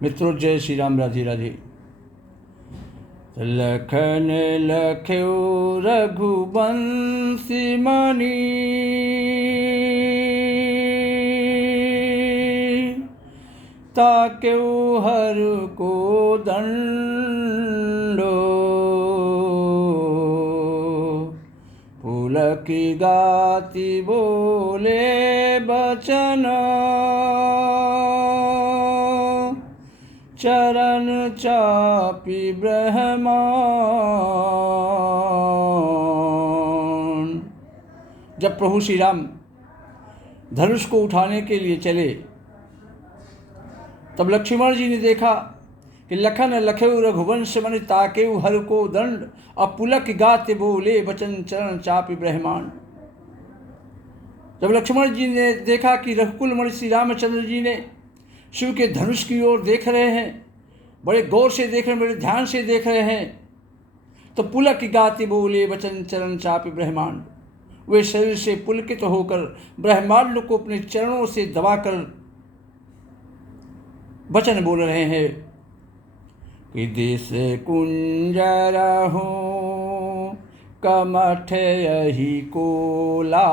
मित्रों, जय श्री राम, राधे राधे। लखन लख्यो रघुवंशी मणि, ताक्यो हर को दंडो, पुलकी गाति बोले बचन, चरण चापी ब्रह्मांड। जब प्रभु श्री राम धनुष को उठाने के लिए चले, तब लक्ष्मण जी ने देखा कि लखन लख्यो रघुवंश मणि, ताकेउ हर को दंड, अपुलक गाते बोले बचन, चरण चापी ब्रह्मांड। जब लक्ष्मण जी ने देखा कि रघुकुल मणि श्री रामचंद्र जी ने शिव के धनुष की ओर देख रहे हैं, बड़े गौर से देख रहे हैं, बड़े ध्यान से देख रहे हैं, तो पुलक गाते बोले बचन, चरण चापी ब्रह्मांड। वे शरीर से पुलकित होकर ब्रह्मांड को अपने चरणों से दबाकर वचन बोल रहे हैं कि देश कुंजरहु कमठ यही कोला,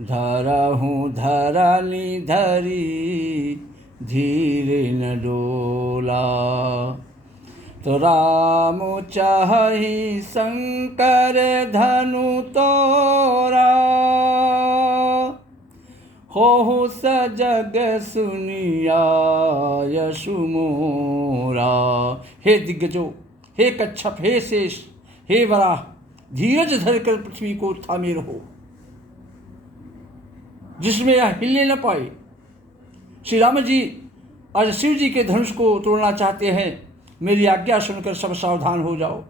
धरहूँ धरनी धरी धीरे न डोला, तो राम चाहि शंकर धनु तोरा, हो सजग सुनिया यशु मोरा। हे दिग्गजो, हे कच्छप, हे शेष, हे वराह, धीरज धरकर पृथ्वी को थामे रहो, जिसमें यह हिलने न पाए। श्री राम जी आज शिव जी के धनुष को तोड़ना चाहते हैं। मेरी आज्ञा सुनकर सब सावधान हो जाओ।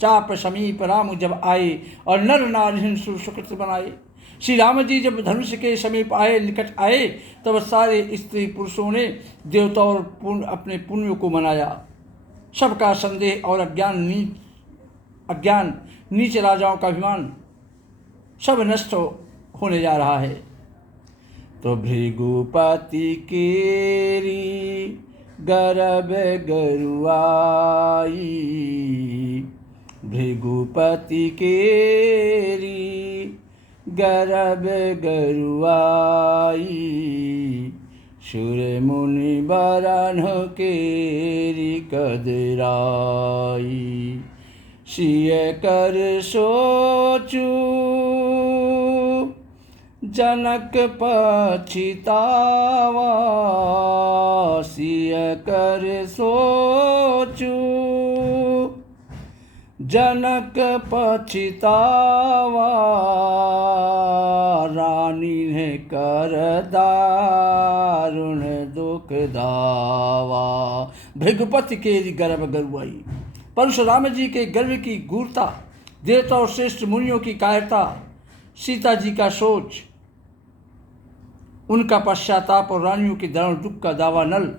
चाप समीप राम जब आए, और नर नारी सुकृत बनाए। श्री राम जी जब धनुष के समीप आए, निकट आए, तब सारे स्त्री पुरुषों ने देवता और अपने पुण्यों को मनाया। सबका संदेह और अज्ञान नीच राजाओं का अभिमान सब नष्ट होने जा रहा है। तो भृगुपति केरी गर्भ गरुआई, भृगुपति केरी गर्भ गरुआई, सुर मुनि बरन केरी कदराई, सिय कर सोचू जनक पछितावा, सिय कर सोचू जनक पछितावा, रानी ने कर दारुण दुख दावा। भृगुपति के गर्भ गरुआई, परशुराम जी के गर्भ की गूढ़ता, देवता और श्रेष्ठ मुनियों की कायरता, सीता जी का सोच, उनका पश्चाताप और रानियों के दारुण दुख का दावा नल,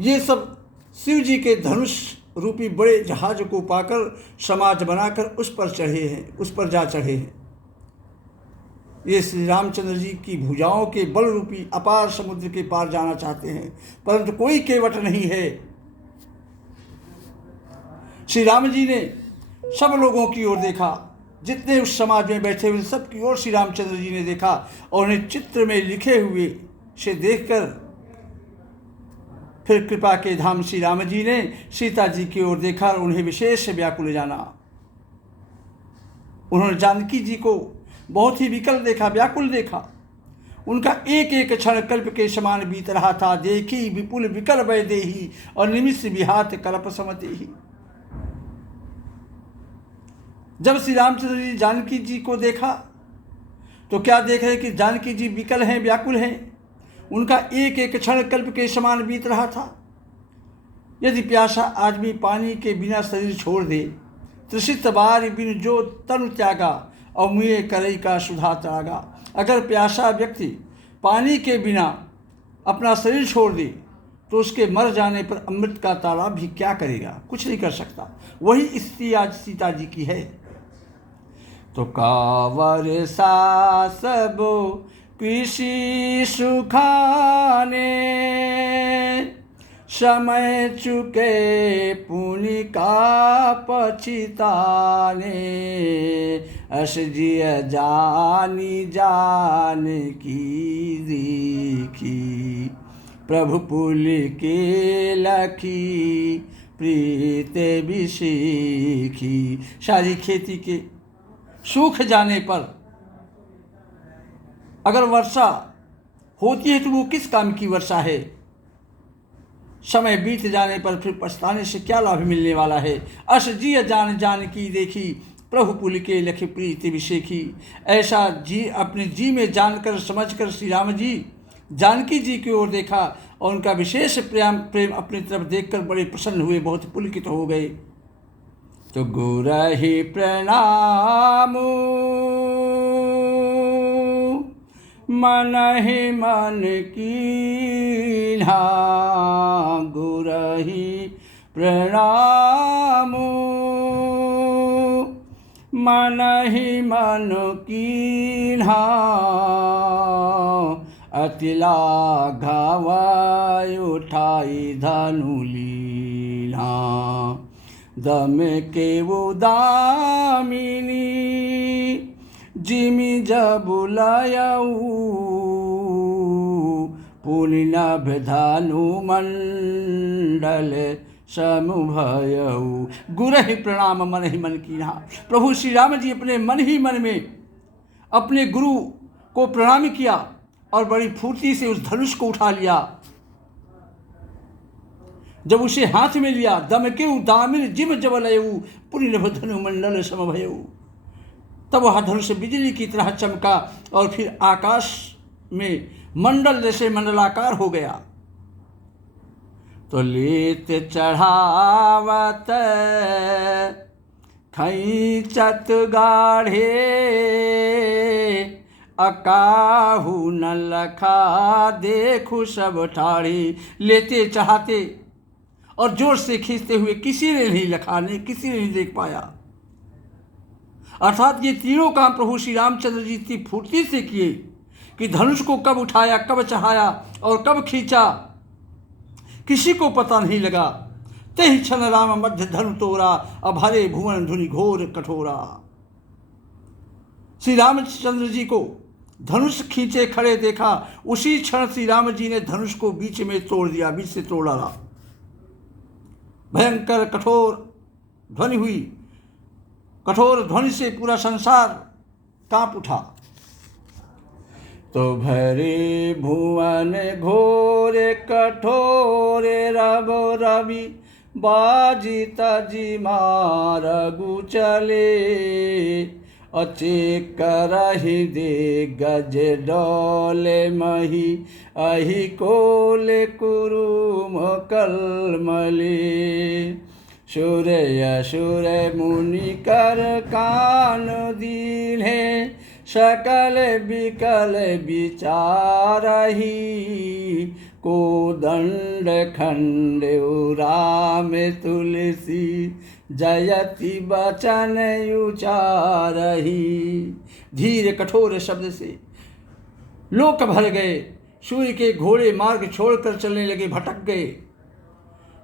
ये सब शिव जी के धनुष रूपी बड़े जहाज को पाकर समाज बनाकर उस पर जा चढ़े हैं। ये श्री रामचंद्र जी की भुजाओं के बल रूपी अपार समुद्र के पार जाना चाहते हैं, परंतु कोई केवट नहीं है। श्री राम जी ने सब लोगों की ओर देखा, जितने उस समाज में बैठे हुए सबकी ओर श्री रामचंद्र जी ने देखा, और उन्हें चित्र में लिखे हुए से देखकर फिर कृपा के धाम श्री राम जी ने सीता जी की ओर देखा और उन्हें विशेष व्याकुल जाना। उन्होंने जानकी जी को बहुत ही विकल देखा, व्याकुल देखा। उनका एक एक क्षण कल्प के समान बीत रहा था। देखी विपुल विकल भय देही, और निमिष विहात कल्प समतेहि। जब श्री रामचंद्र जी जानकी जी को देखा तो क्या देख रहे कि जानकी जी विकल हैं, व्याकुल हैं। उनका एक एक क्षण कल्प के समान बीत रहा था। यदि प्यासा आदमी पानी के बिना शरीर छोड़ दे, तृषित बार बिन जो तनु त्यागा, और मुए करई का सुधा त्यागा। अगर प्यासा व्यक्ति पानी के बिना अपना शरीर छोड़ दे, तो उसके मर जाने पर अमृत का तालाब भी क्या करेगा, कुछ नहीं कर सकता। वही स्थिति आज सीता जी की है। तो कावर सासबो कृषि सुखाने, समय चुके पुनि का पछिताने, अस जिय जानी जान की देखी, प्रभु पुल के लखी प्रीत भी सीखी। सारी खेती के सूख जाने पर अगर वर्षा होती है तो वो किस काम की वर्षा है? समय बीत जाने पर फिर पछताने से क्या लाभ मिलने वाला है? अस जिय जान जान की देखी, प्रभु पुल के लखे प्रीति विशेखी। ऐसा जी अपने जी में जानकर समझकर श्री राम जी जानकी जी की ओर देखा और उनका विशेष प्रेम अपनी तरफ देखकर बड़े प्रसन्न हुए, बहुत पुलकित हो गए। तो गुरहि प्रणाम मन ही मन कीन्हा, गुरहि प्रणाम मन ही मन कीन्हा, अति लाघव उठाई धनु लीना, दम के वो दामिनी जिमि जबुलयऊ, पुनि नभ धनु मंडल समुभयऊ। गुरहि प्रणाम मन ही मन कीन्हा। प्रभु श्री राम जी अपने मन ही मन में अपने गुरु को प्रणाम किया और बड़ी फुर्ती से उस धनुष को उठा लिया। जब उसे हाथ में लिया, दमकेउ दामिन जिम जबलयऊ, पुनि नभ धनु मंडल समभयऊ, तब वह धनुष बिजली की तरह चमका और फिर आकाश में मंडल जैसे मंडलाकार हो गया। तो लेत चढ़ावत खैचत गाढ़े, अकाहू न लखा देखू सब ठाढ़े। लेते चढ़ाते और जोर से खींचते हुए किसी ने नहीं लखा, नहीं किसी ने नहीं देख पाया। अर्थात ये तीनों काम प्रभु श्री रामचंद्र जी इतनी फुर्ती से किए कि धनुष को कब उठाया, कब चढ़ाया और कब खींचा किसी को पता नहीं लगा। तेहि क्षण राम मध्य धनु तोरा, अब हरे भुवन धुनि घोर कठोरा। श्री रामचंद्र जी को धनुष खींचे खड़े देखा, उसी क्षण श्री राम जी ने धनुष को बीच में तोड़ दिया, बीच से तोड़ डाला। भयंकर कठोर ध्वनि हुई, कठोर ध्वनि से पूरा संसार कांप उठा। तो भरे भुवन घोर कठोर रव रवि, बाजी तजी मारगु चले, अचेक करहि दे गज डोले मही, अहि कोले कुरुम कलमले। सूर्य असुर मुनि कर कान दीन्हे, सकल विकल विचारहि, को दंड खंड राम तुलसी, जयति बचन उचारहि। धीरे कठोर शब्द से लोक भर गए। सूर्य के घोड़े मार्ग छोड़कर चलने लगे, भटक गए।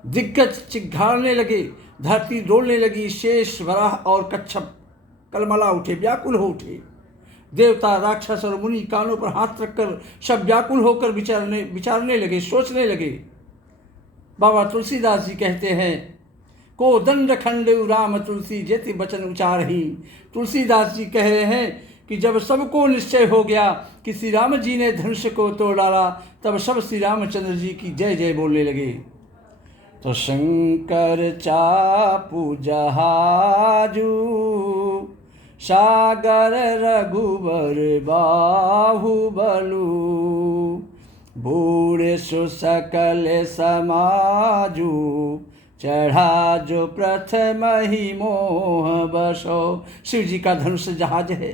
दिग्गज चिघाड़ने लगे, धरती डोलने लगी। शेष वराह और कच्छप कलमला उठे, व्याकुल हो उठे। देवता राक्षस और मुनि कानों पर हाथ रखकर सब व्याकुल होकर विचारने लगे, सोचने लगे। बाबा तुलसीदास जी कहते हैं, को दंड खंड राम तुलसी जति बचन उचारहि। तुलसीदास जी कह रहे हैं कि जब सबको निश्चय हो गया कि श्री राम जी ने धनुष को तोड़ डाला, तब सब श्री रामचंद्र जी की जय जय बोलने लगे। तो शंकर चापू जहाजू, सागर रघुबर बाहुबलु, बूढ़े सो सकल समाजू, चढ़ा जो प्रथम ही मोह बसो। शिव जी का धनुष जहाज है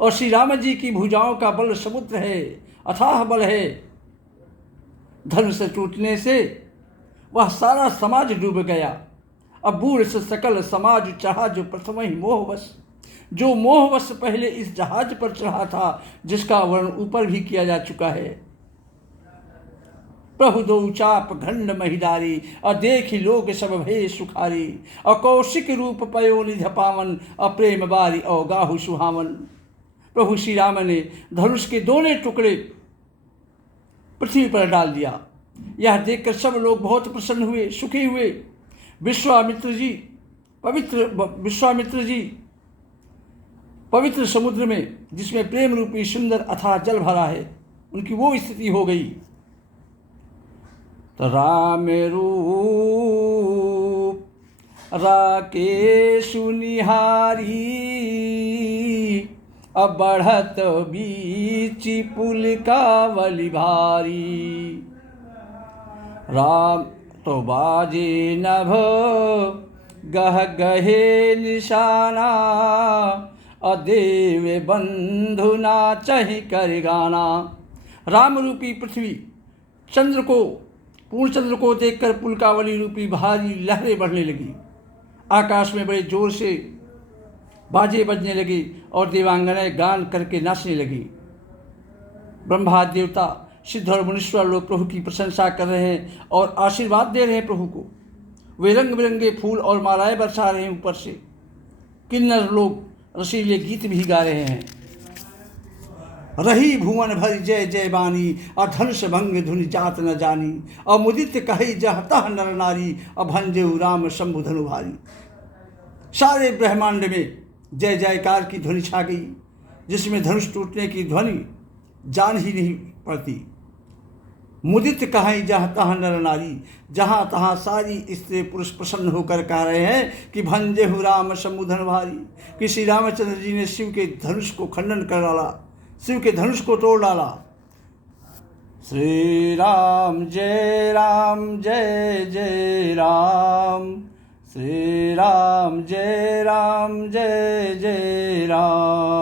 और श्री राम जी की भुजाओं का बल समुद्र है, अथाह बल है। धनुष टूटने से वह सारा समाज डूब गया। अब बूढ़ से सकल समाज चढ़ा जो प्रथम ही मोह बस। जो मोहवश पहले इस जहाज पर चढ़ा था, जिसका वर्णन ऊपर भी किया जा चुका है। प्रभु दो चाप घंड महिदारी, अदेखी लोग सब भे सुखारी, अकौशिक रूप पयो निध पावन, अप्रेम बारी अवगाहु सुहावन। प्रभु श्री राम ने धनुष के दोनों टुकड़े पृथ्वी पर डाल दिया। यह देखकर सब लोग बहुत प्रसन्न हुए, सुखी हुए। विश्वामित्र जी पवित्र समुद्र में, जिसमें प्रेम रूपी सुंदर अथाह जल भरा है, उनकी वो स्थिति हो गई। तो राम रूप राकेश निहारी, अब बढ़त बीच पुल कावली भारी। राम तो बाजे नभ गह गहे निशाना, अदेव बंधु नाचहि कर गाना। राम रूपी पृथ्वी पूर्णचंद्र को देखकर पुलकावली रूपी भारी लहरें बढ़ने लगी। आकाश में बड़े जोर से बाजे बजने लगे और देवांगनाएं गान करके नाचने लगी। ब्रह्मा देवता, सिद्ध और मुनीश्वर लोग प्रभु की प्रशंसा कर रहे हैं और आशीर्वाद दे रहे हैं प्रभु को। वे रंग बिरंगे फूल और मालाएं बरसा रहे हैं ऊपर से। किन्नर लोग रसीले गीत भी गा रहे हैं। रही भुवन भर जय जय बानी, अधनुष भंग धुनि जात न जानी, अमुदित कही जहता नर नारी, अभंजु राम शंभु धनु भारी। सारे ब्रह्मांड में जय जयकार की ध्वनि छा गई, जिसमें धनुष टूटने की ध्वनि जान ही नहीं पड़ती। मुदित कहाई जहाँ तहाँ नर नारी, जहाँ तहाँ सारी स्त्री पुरुष प्रसन्न होकर कह रहे हैं कि भंजेहु राम शंभु धनु भारी, कि श्री रामचंद्र जी ने शिव के धनुष को खंडन कर डाला, शिव के धनुष को तोड़ डाला। श्री राम जय जय राम, श्री राम जय जय राम।